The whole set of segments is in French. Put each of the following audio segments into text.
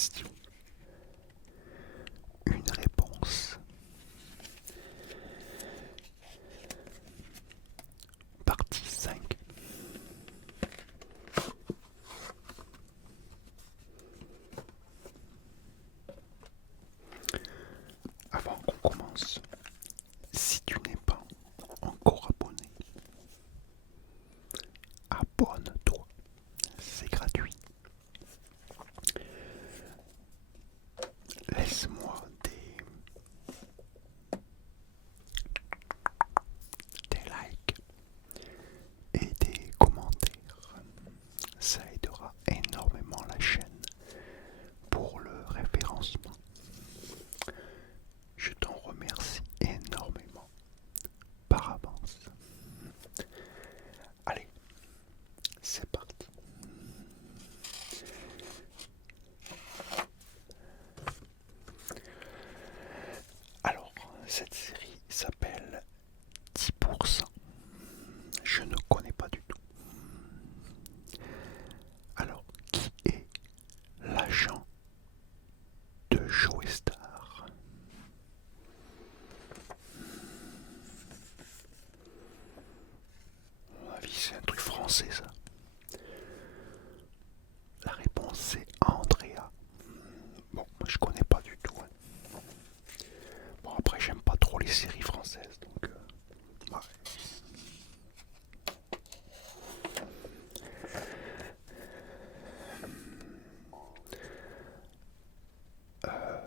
question. Une réponse. Partie 5. Avant qu'on commence, si tu n'es pas encore abonné, abonne-toi, c'est gratuit. Laisse-moi des likes et des commentaires. Ça aidera énormément la chaîne pour le référencement. Je t'en remercie énormément par avance. Allez, c'est parti. Alors, cette série s'appelle 10%. Je ne connais pas du tout. Alors, qui est l'agent de Joe Star? À mon avis, c'est un truc français, ça. La réponse, c'est Andrea. Bon, moi, je connais pas du tout. Bon, après, j'aime pas trop les séries françaises, donc... ouais.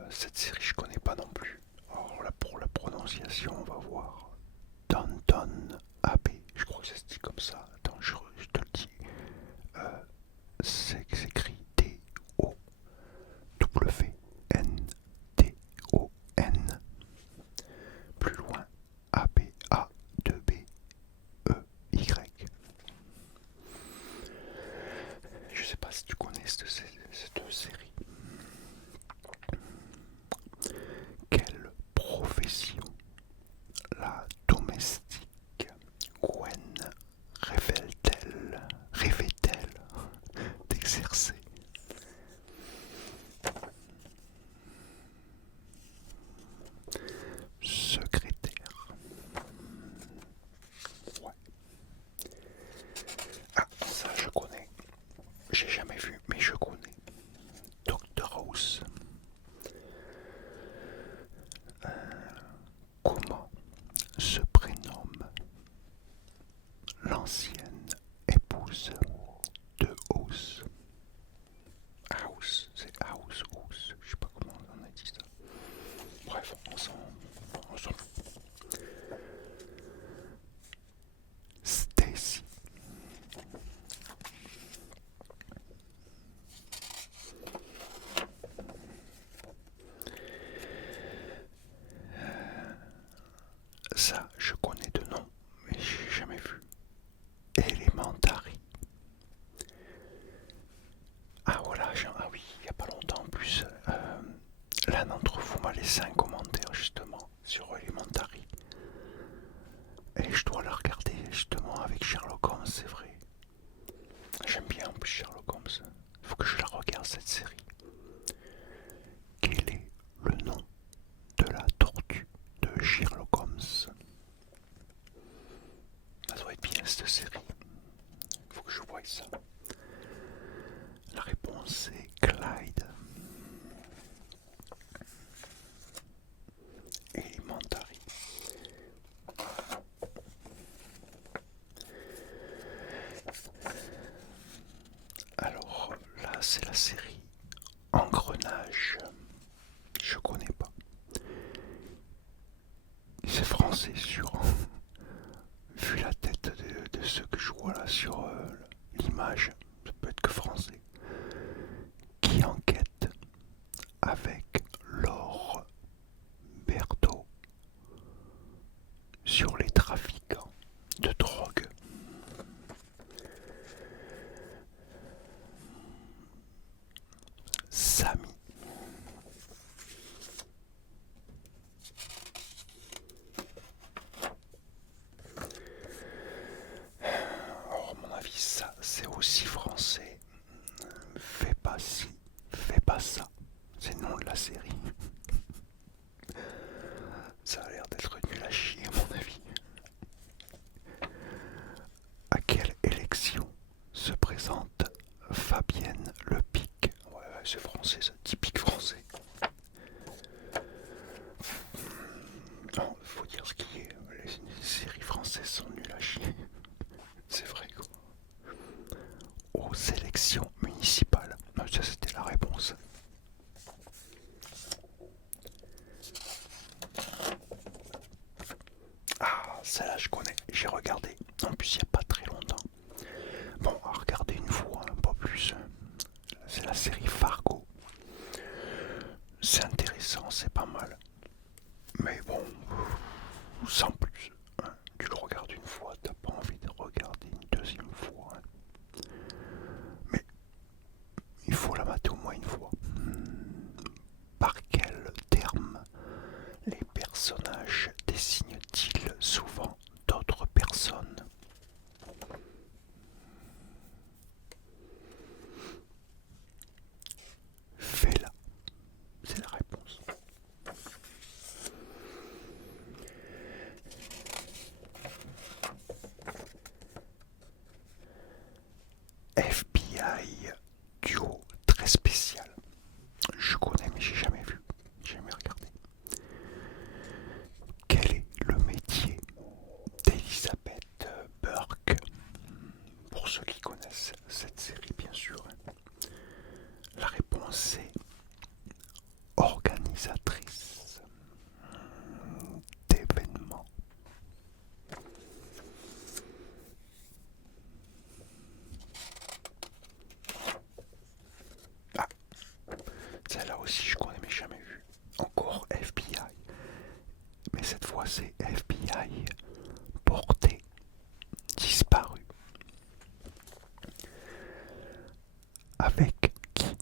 Cette série, je connais pas non plus. Alors là, pour la prononciation, on va voir. Downton Abbey, je crois que ça se dit comme ça. Attends, je te le dis. C'est écrit D-O-W-N-T-O-N. Plus loin, A-B-A-2-B-E-Y. Je sais pas si tu connais cette série. Quelle profession la domestique Gwen rêvait-elle d'exercer? Secrétaire. Ouais. Ah, ça je connais. J'ai jamais vu, mais je connais. Dr House. Comment se prénomme l'ancienne épouse de House? House, c'est House, je sais pas comment on a dit ça. Bref, on s'en fout. Stacy. Ça, je connais de nom, mais j'ai jamais vu. Elementary. Ah voilà, ah oui, il n'y a pas longtemps en plus. L'un d'entre vous m'a laissé un commentaire justement sur Elementary. Et je dois la regarder justement avec Sherlock Holmes, c'est vrai. J'aime bien en plus Sherlock Holmes. Il faut que je la regarde cette série. Quel est le nom de la tortue de Sherlock Holmes? Ça doit être bien cette série. Il faut que je voie ça. La réponse est Clyde. Elementary. français, ça, typique français. Non, faut dire ce qui est. Les séries françaises sont nulles à chier. C'est vrai quoi. Aux élections municipales. Non, ça c'était la réponse. Ah, celle-là je connais, j'ai regardé. En plus il n'y a pas très longtemps. Bon, à regarder une fois, hein, pas plus. C'est la série Fargo. C'est intéressant, c'est pas mal. Mais bon, sans plus. Hein. Tu le regardes une fois, t'as pas envie de regarder une deuxième fois. Hein. Mais il faut la mater au moins une fois. Par quel terme les personnages désignent-ils souvent d'autres personnes? Fais-la, c'est la réponse. FBI, duo très spécial. Je connais mais j'ai jamais vu, j'ai jamais regardé. Quel est le métier d'Elizabeth Burke? Pour ceux qui connaissent cette série, bien sûr. La réponse est organisatrice d'événements. Ah, celle-là aussi je connais mais jamais vu. Encore FBI. Mais cette fois c'est FBI porté disparu. Avec qui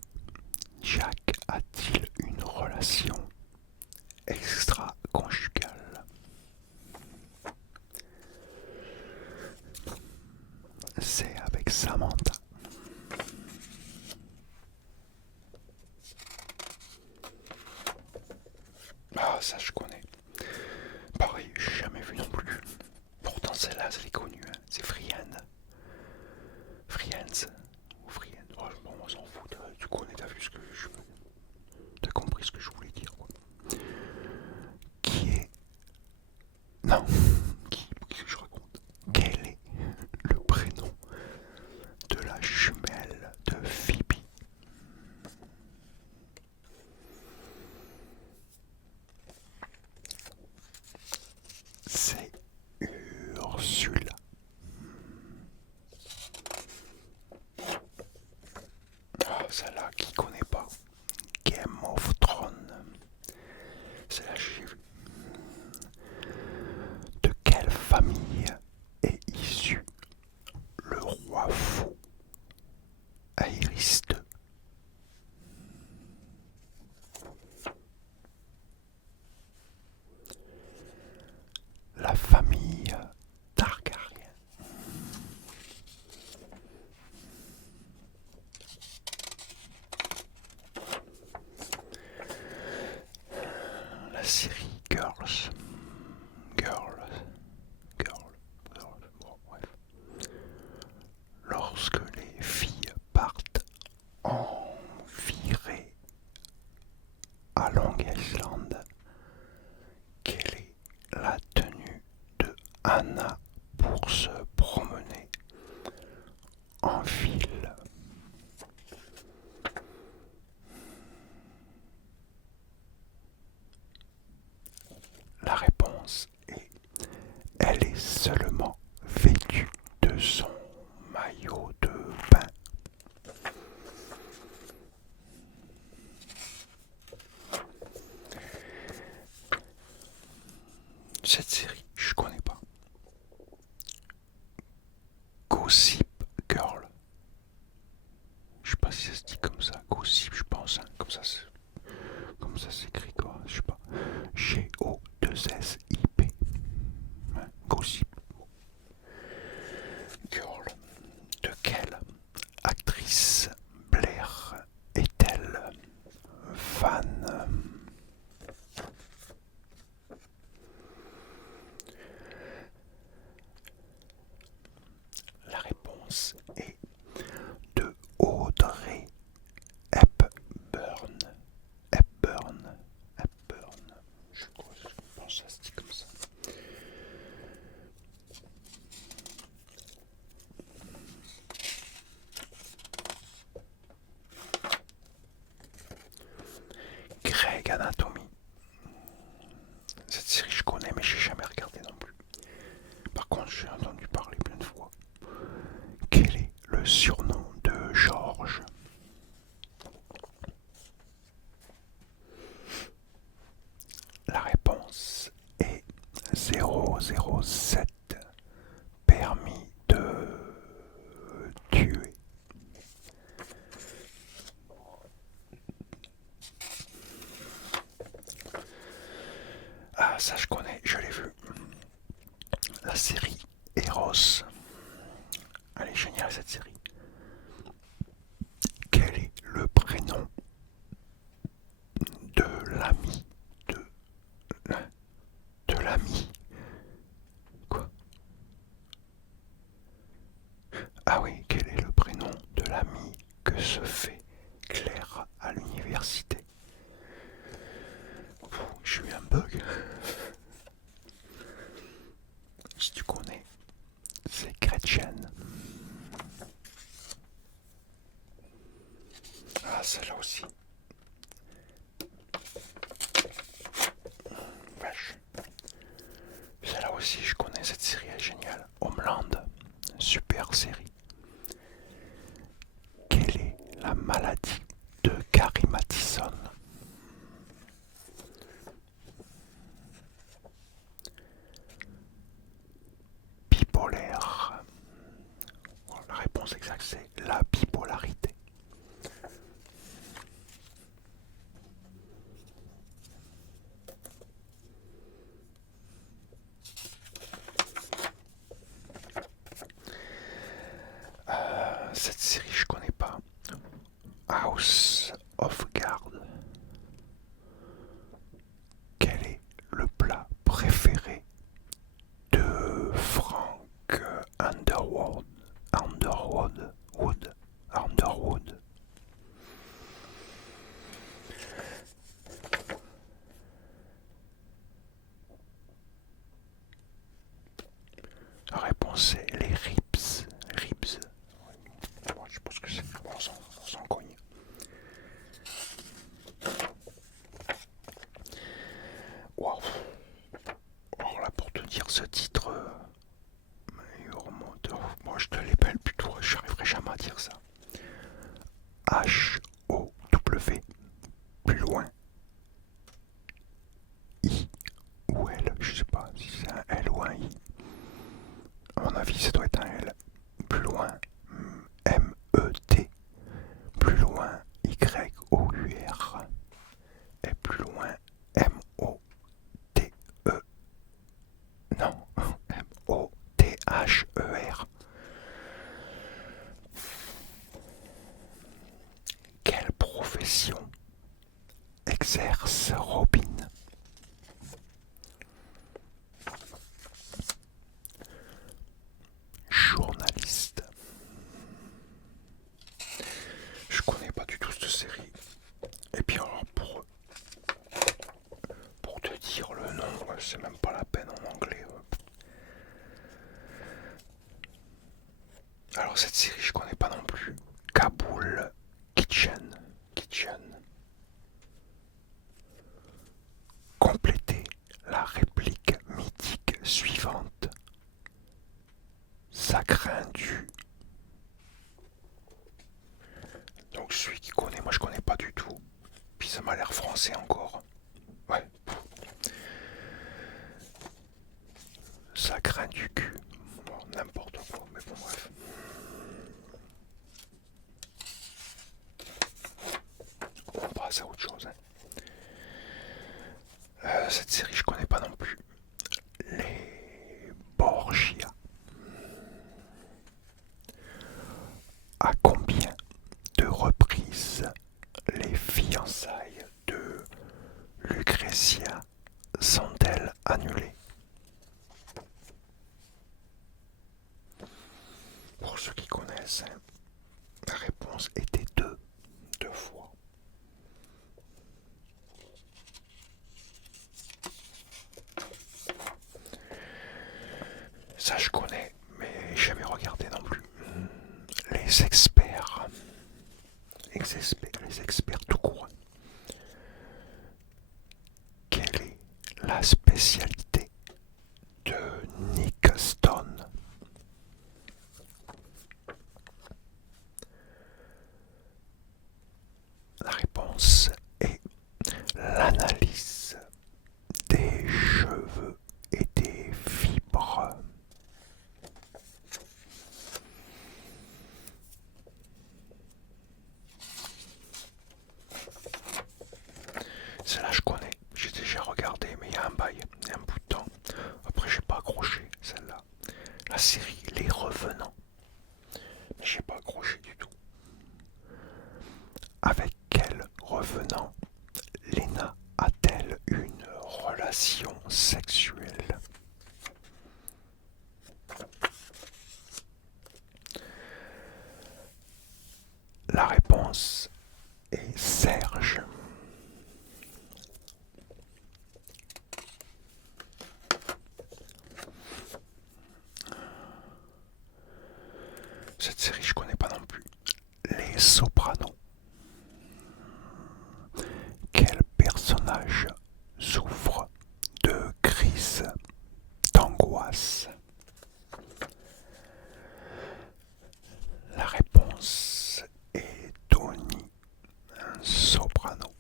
Jack a-t-il une relation extra-conjugale? C'est avec Samantha. Ah, ça je connais. Pareil, j'ai jamais vu non plus. Pourtant celle-là, elle est connue. Hein. C'est Friends. Friends. Ou Friends. Oh, bon, on s'en fout. Tu connais, t'as vu ce que je... T'as compris ce que je voulais dire, quoi. Qui est... Non. Qu'est-ce que je raconte? Quel est le prénom de la jumelle de Phoebe? C'est Ursula. Ah, celle-là, qui connaît pas? Game of Thrones. Celle-là, j'ai vu. De quelle famille est issu le roi fou Aerys II? La famille Targaryen. La série Girls. Bon, bref. Lorsque les filles partent en virée à Long Island, quelle est la tenue de Anna pour se promener en ville? La réponse est elle est seulement vêtue de son maillot de bain. Cette série, je connais pas. Gossip Girl. Je sais pas si ça se dit comme ça. Gossip, je pense. Hein. Comme ça s'écrit quoi. Je sais pas. G-O-2-S-I-P. Hein, Gossip Girl. De quelle actrice Blair est-elle fan? 007. Permis de tuer. Ah, ça je connais, je l'ai vu. La série Eros. Elle est géniale cette série. Quel est le prénom de l'ami de l'ami? Quoi? Ah oui, quel est le prénom de l'ami que se fait Claire à l'université? J'ai eu un bug. Si tu connais, c'est Gretchen. Ah, celle-là aussi. Vache. Celle-là aussi, je connais cette série, elle est géniale. Homeland, super série. Quelle est la maladie de Carrie Mathison? Bipolaire. La réponse exacte, c'est la bipolarité. Cette série, je connais pas. House of Cards. Quel est le plat préféré de Frank Underwood? Underwood. La réponse est les ribs. Ribs. Je pense que c'est. On s'en cogne. Wow. Alors là, pour te dire ce titre, moi je te l'épelle plutôt, je n'arriverai jamais à dire ça. H-O-W, plus loin, I ou L, je sais pas si c'est un L ou un I. À mon avis, ça doit être un L. Plus loin, M-E-T. Plus loin, Y-O-U-R. Et plus loin, M-O-T-E. Non, M-O-T-H-E-R. Quelle profession exerce Robin? Journaliste. Je connais pas du tout cette série. Et puis alors pour te dire le nom, c'est même pas la peine en anglais. Alors cette série je connais pas non plus. Kaboul Kitchen. Complétez la réplique mythique suivante. Ça craint du. Donc celui qui connaît, moi je connais pas du tout. Puis ça m'a l'air français encore. Ouais. Ça craint du cul. Bon, n'importe quoi, mais bon bref. On passe à autre chose. Cette série je connais pas non plus. Les Borgia. À combien de reprises les fiançailles de Lucrezia sont-elles annulées? Pour ceux qui connaissent, la réponse était deux fois. Ça je connais, mais jamais regardé non plus. Les experts. Les experts tout court. Quelle est la spécialité de Nick Stone? La réponse est l'analyse des cheveux et des fibres. Celle-là, je connais. J'ai déjà regardé, mais il y a un bail, il y a un bout de temps. Après, j'ai pas accroché celle-là. La série Les Revenants. Mais j'ai pas accroché du tout. Avec quel revenant Lena a-t-elle une relation sexuelle? La réponse est Serge. Cette série, je connais pas non plus. Les Sopranos. Quel personnage souffre de crise d'angoisse? La réponse est Tony, un soprano.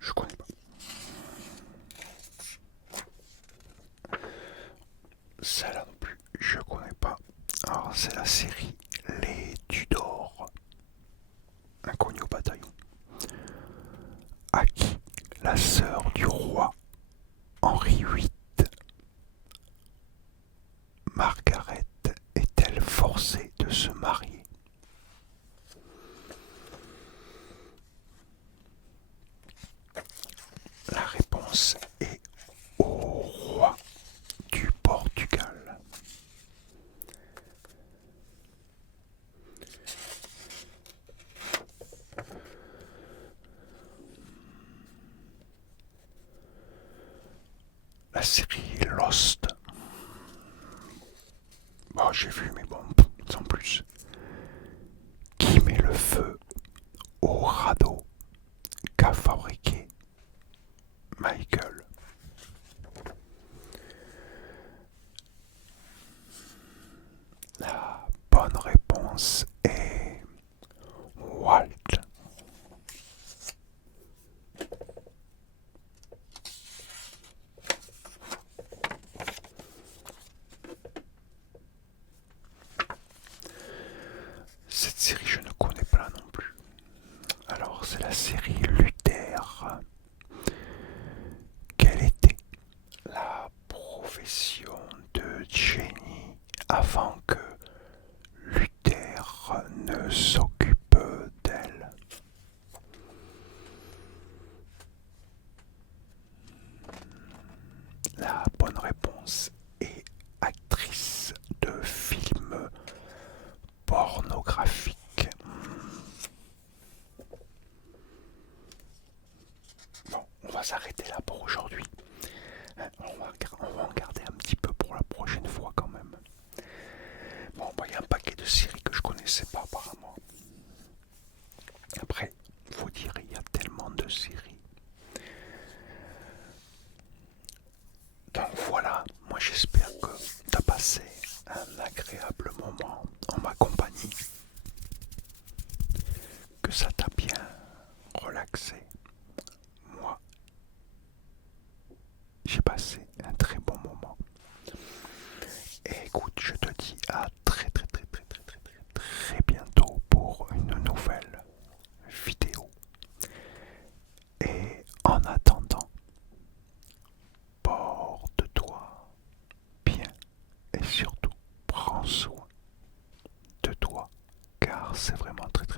Je connais pas. Celle-là non plus, je connais pas. Alors, c'est la série Les Tudors, inconnu au bataillon. À qui la sœur du roi Henri VIII, Margaret, est-elle forcée de se marier? La réponse est au roi du Portugal. La série Lost. Bon, j'ai vu, mais bon, sans plus. Qui met le feu au radeau qu'a fabriqué Michael? La bonne réponse est Walt. Cette série, je ne connais pas non plus. Alors, c'est la série Luther. Quelle était la profession de Jenny avant que Luther ne s'occupe d'elle? La bonne réponse est actrice de films pornographiques. Bon, on va s'arrêter là pour aujourd'hui. On va en garder un petit peu pour la prochaine fois quand même. Bon, il y a un paquet de séries que je connaissais pas apparemment. Après, faut dire, il y a tellement de séries. Donc voilà, moi j'espère que tu as passé un agréable moment en ma compagnie, que ça t'a bien relaxé. Moi, j'ai passé un très bon moment. Et écoute, je te dis à très très très très très très très très bientôt pour une nouvelle vidéo. Et en attendant, porte-toi bien et surtout prends soin de toi car c'est vraiment très très